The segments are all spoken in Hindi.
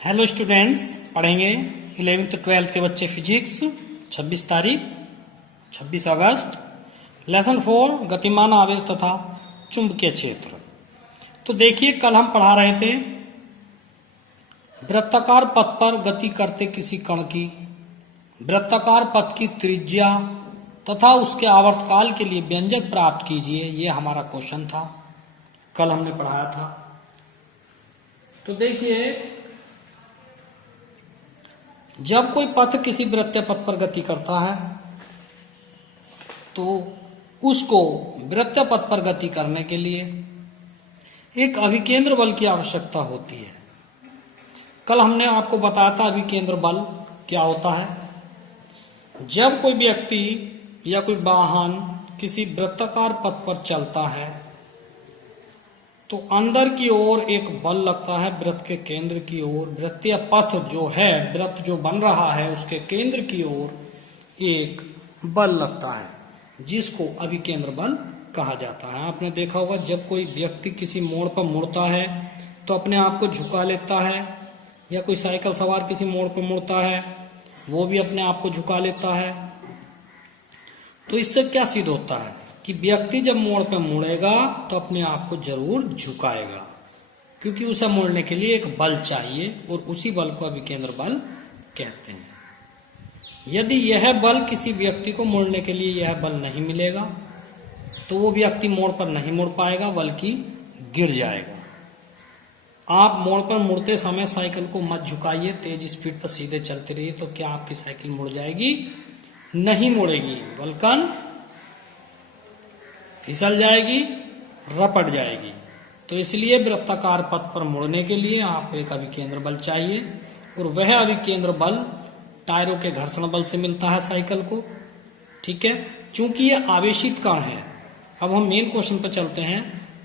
हेलो स्टूडेंट्स, पढ़ेंगे 11th 12th के बच्चे फिजिक्स 26 तारीख 26 अगस्त लेसन 4 गतिमान आवेश तथा चुंबकीय क्षेत्र। तो देखिए, कल हम पढ़ा रहे थे वृत्ताकार पथ पर गति करते किसी कण की वृत्ताकार पथ की त्रिज्या तथा उसके आवर्तकाल के लिए व्यंजक प्राप्त कीजिए। ये हमारा क्वेश्चन था, कल हमने पढ़ाया था। तो देखिए, जब कोई पथ किसी वृत्तीय पथ पर गति करता है तो उसको वृत्तीय पथ पर गति करने के लिए एक अभिकेंद्र बल की आवश्यकता होती है। कल हमने आपको बताया था अभिकेंद्र बल क्या होता है। जब कोई व्यक्ति या कोई वाहन किसी वृत्ताकार पथ पर चलता है तो अंदर की ओर एक बल लगता है, वृत्त के केंद्र की ओर। वृत्तीय पथ जो है, वृत्त जो बन रहा है, उसके केंद्र की ओर एक बल लगता है जिसको अभिकेंद्र बल कहा जाता है। आपने देखा होगा, जब कोई व्यक्ति किसी मोड़ पर मुड़ता है तो अपने आप को झुका लेता है, या कोई साइकिल सवार किसी मोड़ पर मुड़ता है वो भी अपने आप को झुका लेता है। तो इससे क्या सिद्ध होता है कि व्यक्ति जब मोड़ पर मुड़ेगा तो अपने आप को जरूर झुकाएगा, क्योंकि उसे मोड़ने के लिए एक बल चाहिए और उसी बल को अभिकेंद्र बल कहते हैं। यदि यह बल किसी व्यक्ति को मोड़ने के लिए यह बल नहीं मिलेगा तो वो व्यक्ति मोड़ पर नहीं मुड़ पाएगा, बल्कि गिर जाएगा। आप मोड़ पर मुड़ते समय साइकिल को मत झुकाइए, तेज स्पीड पर सीधे चलते रहिए। तो क्या आपकी साइकिल मुड़ जाएगी? नहीं मुड़ेगी, बल्कि फिसल जाएगी, रपट जाएगी। तो इसलिए वृत्ताकार पथ पर मुड़ने के लिए आपको एक अभिकेंद्र बल चाहिए, और वह अभिकेंद्र बल टायरों के घर्षण बल से मिलता है साइकिल को। ठीक है, चूंकि ये आवेशित कण है। अब हम मेन क्वेश्चन पर चलते हैं।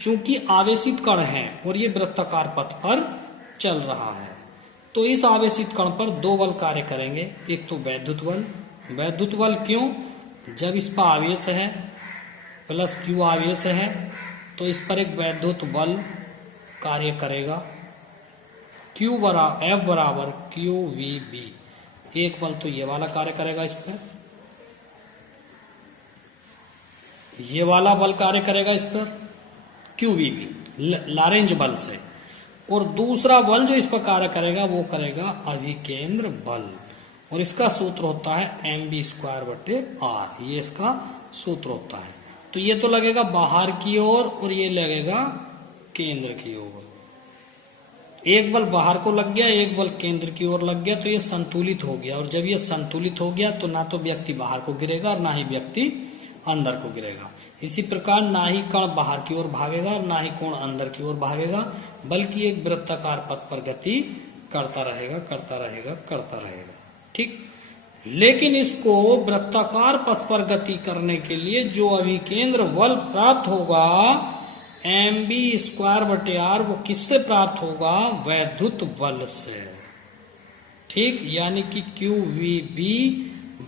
चूंकि आवेशित कण है और ये वृत्ताकार पथ पर चल रहा है, तो इस आवेशित कण पर दो बल कार्य करेंगे। एक तो वैद्युत बल। वैद्युत बल क्यों? जब इस पर आवेश है प्लस क्यू आवेश है तो इस पर एक वैद्युत बल कार्य करेगा। F बराबर QVB। एक बल तो ये वाला कार्य करेगा इस पर, ये वाला बल कार्य करेगा इस पर QVB लारेंज बल से, और दूसरा बल जो इस पर कार्य करेगा वो करेगा अभिकेंद्र बल, और इसका सूत्र होता है mv²/r। ये इसका सूत्र होता है। तो ये तो लगेगा बाहर की ओर और ये लगेगा केंद्र की ओर। एक बल बाहर को लग गया, एक बल केंद्र की ओर लग गया, तो ये संतुलित हो गया। और जब ये संतुलित हो गया तो ना तो व्यक्ति बाहर को गिरेगा और ना ही व्यक्ति अंदर को गिरेगा। इसी प्रकार ना ही कण बाहर की ओर भागेगा और ना ही कोण अंदर की ओर भागेगा, बल्कि एक वृत्ताकार पथ पर गति करता रहेगा, करता रहेगा, करता रहेगा। ठीक, लेकिन इसको वृत्ताकार पथ पर गति करने के लिए जो अभिकेंद्र बल प्राप्त होगा mv²/r, वो किससे प्राप्त होगा? वैद्युत बल से। ठीक, यानी कि QVB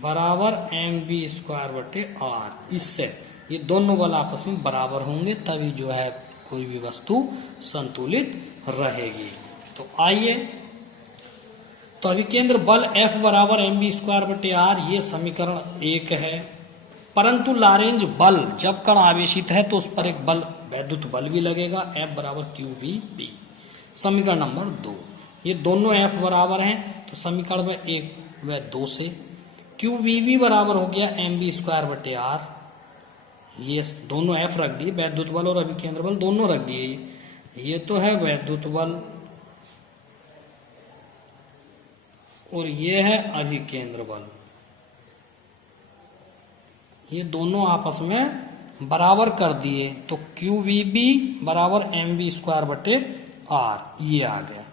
बराबर mv²/r। इससे ये दोनों बल आपस में बराबर होंगे, तभी जो है कोई भी वस्तु संतुलित रहेगी। तो आइए, तो अभिकेंद्र बल F बराबर mv²/r, ये समीकरण 1 है। परंतु लारेंज बल, जब कण आवेशित है तो उस पर एक बल वैद्युत बल भी लगेगा, F बराबर QVB। समीकरण नंबर 2, ये दोनों F बराबर हैं तो समीकरण में 1 व 2 से QVB बराबर हो गया mv²/r। ये दोनों F रख दिए, वैद्युत बल और अभिकेंद्र बल दोनों रख दिए। ये तो है वैद्युत बल और ये है अभिकेंद्र बल। ये दोनों आपस में बराबर कर दिए तो QVB बराबर mv²/r, ये आ गया।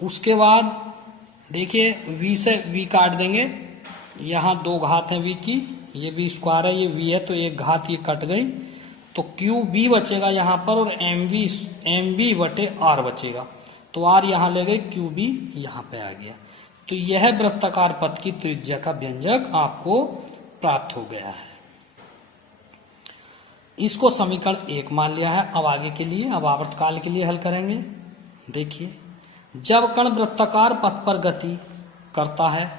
उसके बाद देखिए, V से V काट देंगे, यहाँ दो घात है V की, ये V² है, ये V है, तो एक घात ये कट गई, तो QB बचेगा यहाँ पर और mv/r बचेगा। तो r यहाँ ले गए, QB यहाँ पे आ गया। तो यह वृत्ताकार पथ की त्रिज्या का व्यंजक आपको प्राप्त हो गया है। इसको समीकरण 1 मान लिया है। अब आगे के लिए, अब आवर्तकाल के लिए हल करेंगे। देखिए, जब कण वृत्ताकार पथ पर गति करता है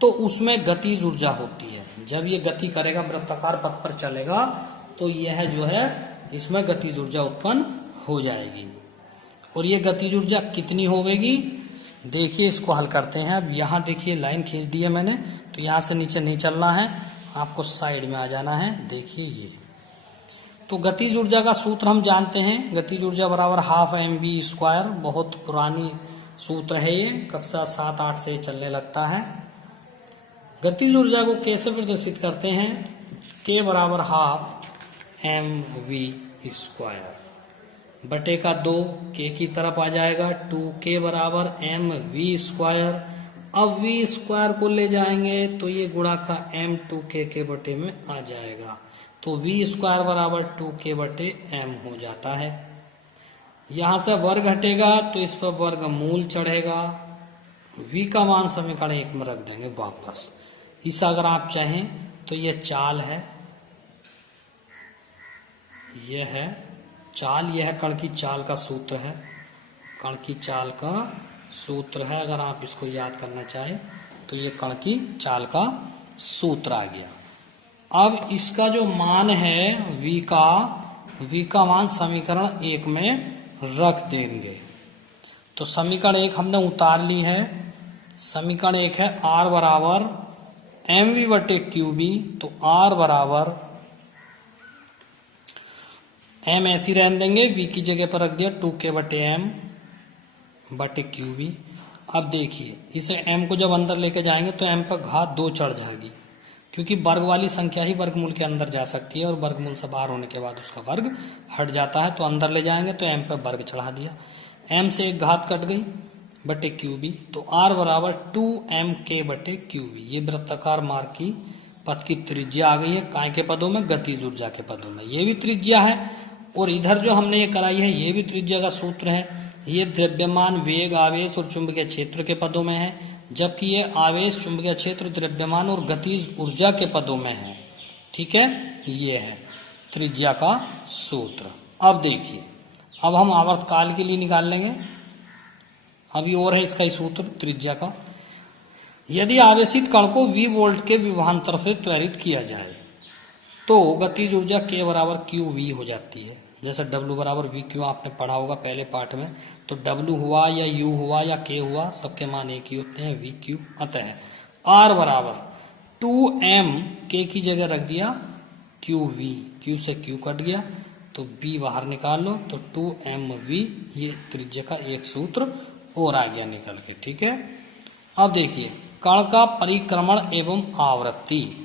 तो उसमें गतिज ऊर्जा होती है। जब ये गति करेगा, वृत्ताकार पथ पर चलेगा, तो यह जो है इसमें गतिज ऊर्जा उत्पन्न हो जाएगी। और ये गतिज ऊर्जा कितनी होगी, देखिए इसको हल करते हैं। अब यहाँ देखिए लाइन खींच दी है मैंने, तो यहाँ से नीचे नहीं चलना है, आपको साइड में आ जाना है। देखिए ये तो गतिज ऊर्जा का सूत्र हम जानते हैं, गतिज ऊर्जा बराबर हाफ mv²। बहुत पुरानी सूत्र है ये, कक्षा 7-8 से चलने लगता है। गतिज ऊर्जा को कैसे प्रदर्शित करते हैं, k बराबर हाफ mv² बटे का 2 k की तरफ आ जाएगा, 2k बराबर mv²। अब v² को ले जाएंगे तो ये गुणा का m2k के बटे में आ जाएगा, तो v² बराबर 2k बटे m हो जाता है। यहां से वर्ग हटेगा तो इस पर वर्ग मूल चढ़ेगा, v का मान समीकरण 1 में रख देंगे वापस। इस अगर आप चाहें तो यह चाल है, यह है चाल, यह कण की चाल का सूत्र है, कण की चाल का सूत्र है। अगर आप इसको याद करना चाहें तो ये कण की चाल का सूत्र आ गया। अब इसका जो मान है v का मान समीकरण 1 में रख देंगे। तो समीकरण 1 हमने उतार ली है। समीकरण 1 है r बराबर mv/qb, तो r बराबर m ऐसी रहने देंगे, v की जगह पर रख दिया 2k/m/qb। अब देखिए इसे m को जब अंदर लेके जाएंगे तो m पर घात 2 चढ़ जाएगी, क्योंकि वर्ग वाली संख्या ही वर्गमूल के अंदर जा सकती है और वर्गमूल से बाहर होने के बाद उसका वर्ग हट जाता है। तो अंदर ले जाएंगे तो m पर वर्ग चढ़ा दिया, m से एक घात कट गई बटे qb, तो r बराबर 2mk/qb। ये वृत्ताकार मार्ग की पथ की त्रिज्या आ गई है, काय के पदों में, गतिज ऊर्जा के पदों में। ये भी त्रिज्या है और इधर जो हमने ये कराई है ये भी त्रिज्या का सूत्र है। ये द्रव्यमान, वेग, आवेश और चुंबकीय क्षेत्र के पदों में है, जबकि ये आवेश, चुंबकीय क्षेत्र, द्रव्यमान और गतिज ऊर्जा के पदों में है। ठीक है, ये है त्रिज्या का सूत्र। अब देखिए, अब हम आवर्तकाल के लिए निकाल लेंगे। अभी और है इसका ही सूत्र त्रिज्या का। यदि आवेशित कण को v वोल्ट के विभवांतर से त्वरित किया जाए तो गतिज ऊर्जा k बराबर qv हो जाती है। जैसे w बराबर vq आपने पढ़ा होगा पहले पाठ में, तो w हुआ या u हुआ या k हुआ, सबके मान एक ही होते हैं, vq। अतः r बराबर 2m, k की जगह रख दिया qv, q से q कट गया तो v बाहर निकाल लो, तो 2mv, ये त्रिज्या का एक सूत्र और आ गया निकल के। ठीक है, अब देखिए कण का परिक्रमण एवं आवृत्ति।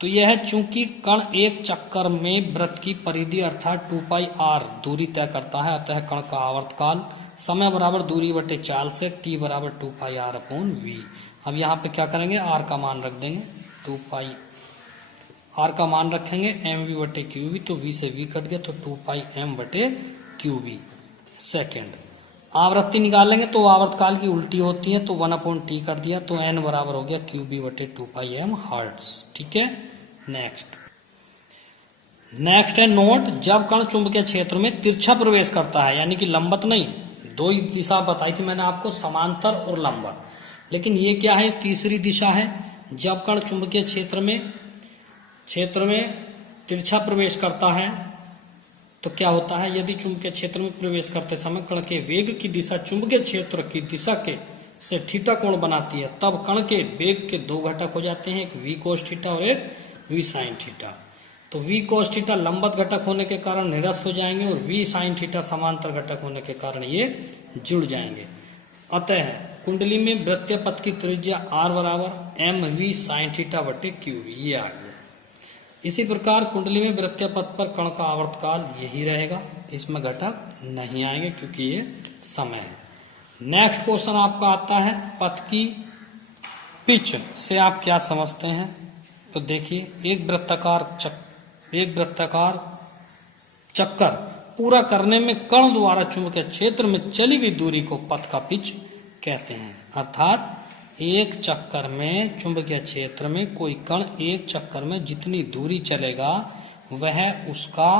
तो यह है, चूंकि कण एक चक्कर में वृत्त की परिधि अर्थात 2πr दूरी तय करता है, अतः कण का आवर्तकाल समय बराबर दूरी बटे चाल से t बराबर 2πr/v। अब यहाँ पे क्या करेंगे, r का मान रख देंगे, 2πr का मान रखेंगे mv/qv, तो v से v कट गया तो 2πm/qv सेकेंड। आवृत्ति निकालेंगे तो आवर्तकाल की उल्टी होती है, तो 1/t कर दिया, तो n बराबर हो गया qb/2πm हर्ट्ज। ठीक है, नेक्स्ट है नोट, जब कण चुंबकीय क्षेत्र में तिरछा प्रवेश करता है, यानी कि लंबत नहीं, दो ही दिशा बताई थी मैंने आपको, समांतर और लंबत, लेकिन ये क्या है, तीसरी दिशा है। जब कण चुंबकीय क्षेत्र में तिरछा प्रवेश करता है तो क्या होता है, यदि चुंबकीय क्षेत्र में प्रवेश करते समय कण के वेग की दिशा चुंबकीय क्षेत्र की दिशा के से थीटा कोण बनाती है, तब कण के वेग के दो घटक हो जाते हैं, एक v cos थीटा और एक v sin थीटा। तो v cos थीटा लंबत घटक होने के कारण निरस्त हो जाएंगे और v sin थीटा समांतर घटक होने के कारण ये जुड़ जाएंगे। अतः कुंडली में वृत्तीय पथ की त्रिज्या r बराबर mv sin थीटा बटे qv, ये आ गया। इसी प्रकार कुंडली में वृत्तीय पथ पर कण का आवर्तकाल यही रहेगा, इसमें घटक नहीं आएंगे क्योंकि ये समय है। नेक्स्ट क्वेश्चन आपका आता है, पथ की पिच से आप क्या समझते हैं। तो देखिए, एक वृत्ताकार चक्कर पूरा करने में कण द्वारा चुंबकीय क्षेत्र में चली गई दूरी को पथ का पिच कहते हैं। अर्थात एक चक्कर में चुंबकीय क्षेत्र में कोई कण एक चक्कर में जितनी दूरी चलेगा वह उसका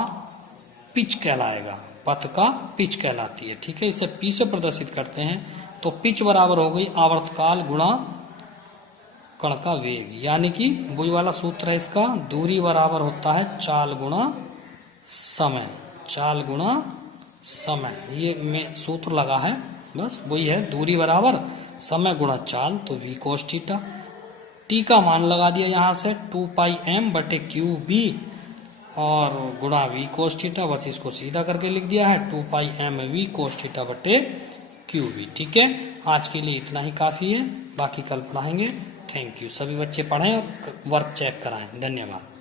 पिच कहलाएगा। पथ का पिच कहलाती है। ठीक है, इसे पी से प्रदर्शित करते हैं तो पिच बराबर हो गई आवर्तकाल गुणा कण का वेग, यानी कि वही वाला सूत्र है इसका, दूरी बराबर होता है चाल गुणा समय, चाल गुणा समय, ये में सूत्र लगा है, बस वही है, दूरी बराबर समय गुणा चाल, तो v cos थीटा। टी का मान लगा दिया यहाँ से 2πm/qb और गुणा v cos थीटा, बस इसको सीधा करके लिख दिया है 2πmv cos थीटा/qb। ठीक है, आज के लिए इतना ही काफी है, बाकी कल पढ़ाएंगे। Thank you. सभी बच्चे पढ़ें और वर्क चेक कराएं। धन्यवाद।